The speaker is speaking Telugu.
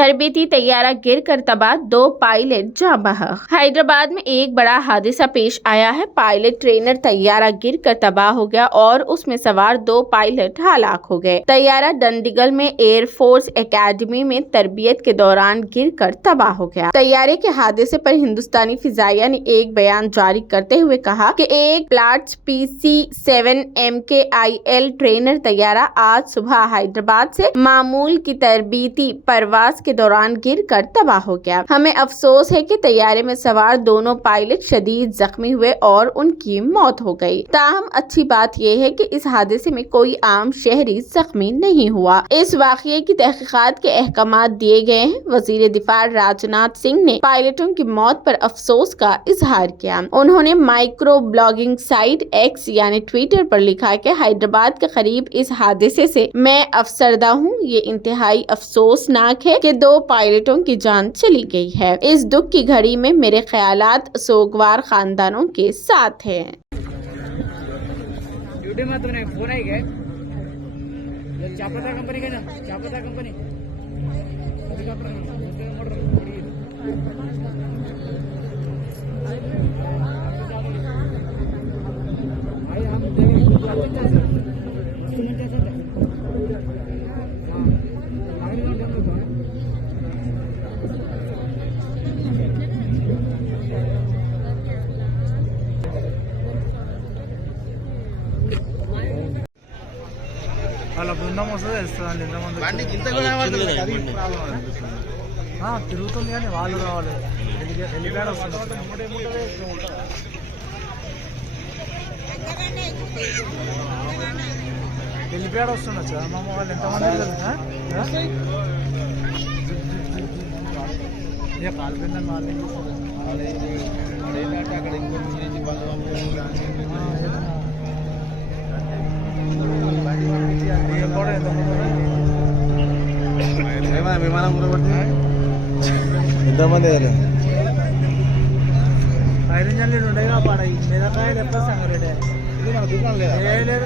तरबेती तैयारा गिरकर तबाह, 2 पायलट जाँ बहक। हैदराबाद में एक बड़ा हादसा पेश आया है। पायलट ट्रेनर तैयारा गिरकर तबाह हो गया और उसमें सवार 2 पायलट हलाक हो गए। तैयारा डंडीगल में एयर फोर्स एकेडमी में तरबियत के दौरान गिरकर तबाह हो गया। तैयारे के हादसे पर हिंदुस्तानी फिजाइया ने एक बयान जारी करते हुए कहा कि एक प्लाट्स PC-7 MKIL ट्रेनर तैयारा आज सुबह हैदराबाद से मामूल की तरबीती परवाज के दौरान गिरकर तबाह हो गया। हमें अफसोस है कि तैयारे में सवार दोनों पायलट शदीद जख्मी हुए और उनकी मौत हो गई। ताहम अच्छी बात यह है कि इस हादसे में कोई आम शहरी जख्मी नहीं हुआ। इस वाक़ये की तहकीकात के अहकामात दिए गए हैं। वजीर दिफा राजनाथ सिंह ने पायलटों की मौत पर अफसोस का इजहार किया। उन्होंने माइक्रो ब्लॉगिंग साइट X यानी ट्विटर पर लिखा कि हैदराबाद के करीब इस हादसे से मैं अफसरदा हूँ। ये इंतहाई अफसोसनाक है कि 2 पायलटों की जान चली गई है। इस दुख की घड़ी में मेरे ख्यालात सोगवार खानदानों के साथ हैं। फोन आहे काय चापता कंपनी का ना चापता कंपनी వాళ్ళ బృందం వస్తుంది ఇస్తుందండి ఇంతమంది తిరుగుతుంది కానీ వాళ్ళు రావాలి హెలిప్యాడ్ వస్తుంది హెలిప్యాడ్ వస్తుండ సార్ మా వాళ్ళు ఎంతమంది ఇక కాలిపోయిందని వాళ్ళు అక్కడ విమానం ఎంతమంది ఐరన్ జల్లీలు ఉండేగా పాడాయి మిగతా ఎప్పుడు సంగారెడ్డి ఇది మన దుకాణం లేదు